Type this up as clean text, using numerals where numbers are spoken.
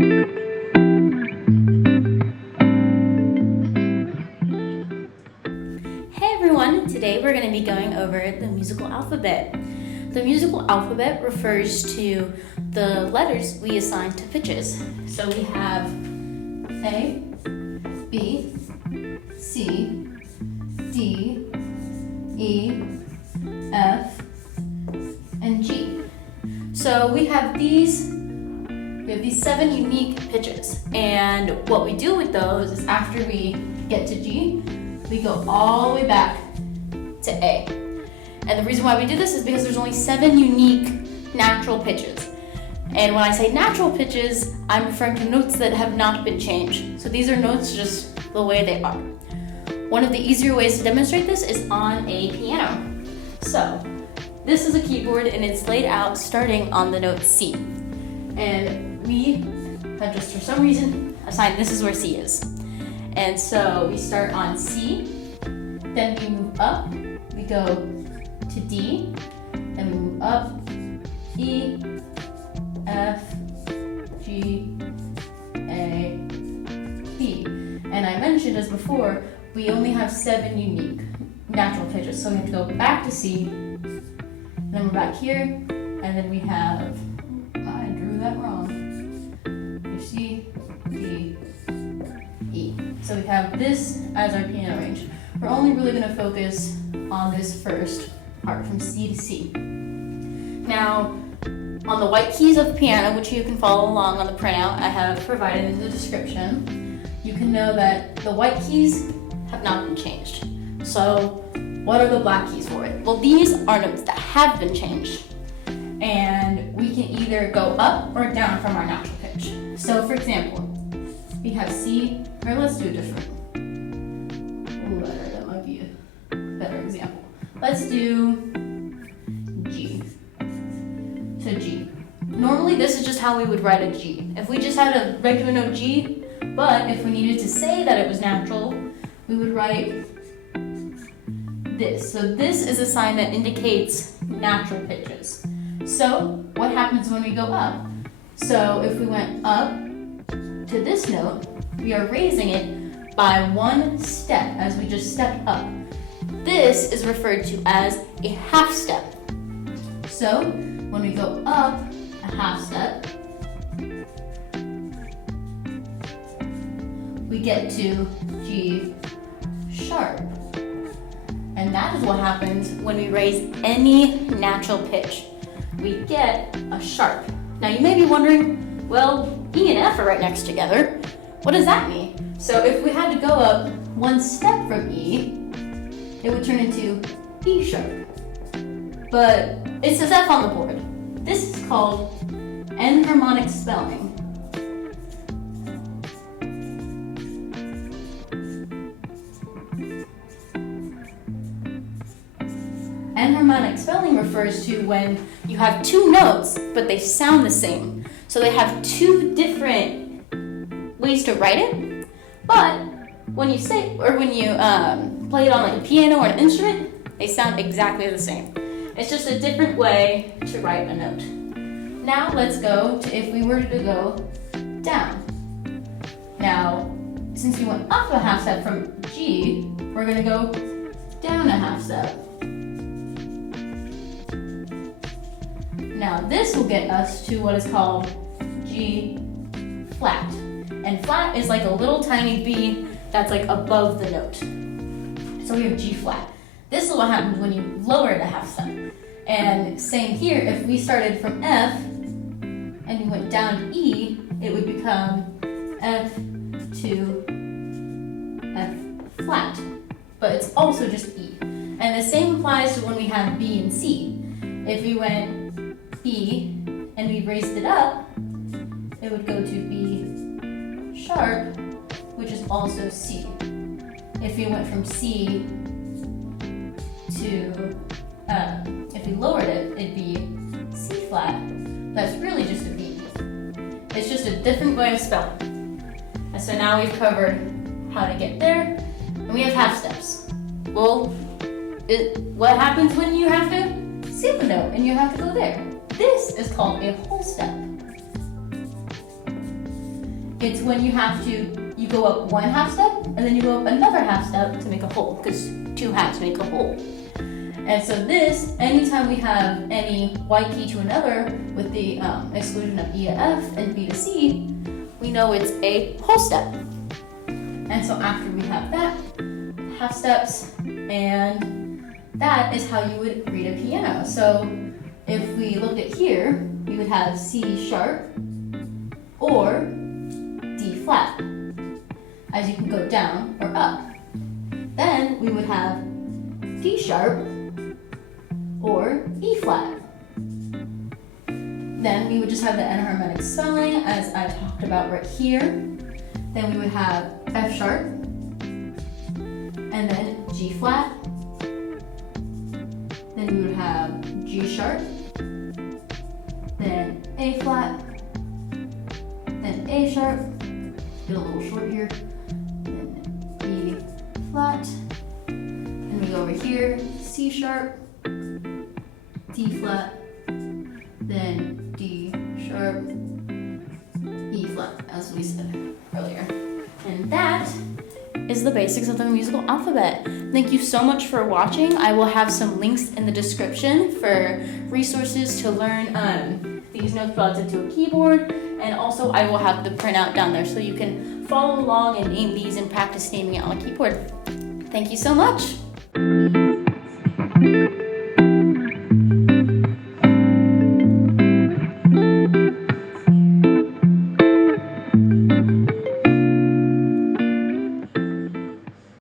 Hey everyone, today we're going to be going over the musical alphabet. The musical alphabet refers to the letters we assign to pitches. So we have A, B, C, D, E, F, and G. So we have these 7 unique pitches, and what we do with those is after we get to G, we go all the way back to A. And the reason why we do this is because there's only 7 unique natural pitches. And when I say natural pitches, I'm referring to notes that have not been changed. So these are notes just the way they are. One of the easier ways to demonstrate this is on a piano. So this is a keyboard and it's laid out starting on the note C. And we have just for some reason assigned this is where C is. And so we start on C, then we move up, we go to D, then we move up, E, F, G, A, B. And I mentioned as before, we only have 7 unique natural pitches. So we have to go back to C, and then we're back here, and then we have, I drew that wrong, here's C, D, E. So we have this as our piano range. We're only really going to focus on this first part from C to C. Now, on the white keys of the piano, which you can follow along on the printout I have provided in the description, you can know that the white keys have not been changed. So what are the black keys for it? Well, these are notes that have been changed. And we can either go up or down from our natural pitch. So for example, we have C, or let's do a different letter, that might be a better example. Let's do G. So G. Normally this is just how we would write a G. If we just had a regular note G, but if we needed to say that it was natural, we would write this. So this is a sign that indicates natural pitches. So what happens when we go up? So if we went up to this note, we are raising it by 1 step as we just stepped up. This is referred to as a half step. So when we go up a half step, we get to G sharp. And that is what happens when we raise any natural pitch. We get a sharp. Now you may be wondering, well, E and F are right next together. What does that mean? So if we had to go up 1 step from E, it would turn into E sharp. But it says F on the board. This is called enharmonic spelling. Enharmonic spelling refers to when you have 2 notes, but they sound the same. So they have 2 different ways to write it, but when you say, or when you play it on like a piano or an instrument, they sound exactly the same. It's just a different way to write a note. Now let's go to if we were to go down. Now, since we went up a half step from G, we're gonna go down a half step. Now this will get us to what is called G flat. And flat is like a little tiny B that's like above the note. So we have G flat. This is what happens when you lower it a half step. And same here, if we started from F and we went down to E, it would become F to F flat. But it's also just E. And the same applies to when we have B and C. If we went B and we raised it up, it would go to B sharp, which is also C. If we went from C to, if we lowered it, it'd be C flat. That's really just a B. It's just a different way of spelling. And so now we've covered how to get there, and we have half steps. Well, what happens when you have to skip a note and you have to go there? This is called a whole step. It's when you go up one half step and then you go up another half step to make a whole, because two halves make a whole. And so this, anytime we have any white key to another with the exclusion of E to F and B to C, we know it's a whole step. And so after we have that, half steps, and that is how you would read a piano. So if we looked at here, we would have C sharp or D flat, as you can go down or up. Then we would have D sharp or E flat. Then we would just have the enharmonic spelling, as I talked about right here. Then we would have F sharp, and then G flat. Then we would have G sharp, then A flat, then A sharp, get a little short here, then B flat, and we go over here, C sharp, D flat, then D sharp, E flat, as we said earlier. And that is the basics of the musical alphabet. Thank you so much for watching. I will have some links in the description for resources to learn these notes relative to a keyboard, and also I will have the printout down there so you can follow along and name these and practice naming it on a keyboard. Thank you so much.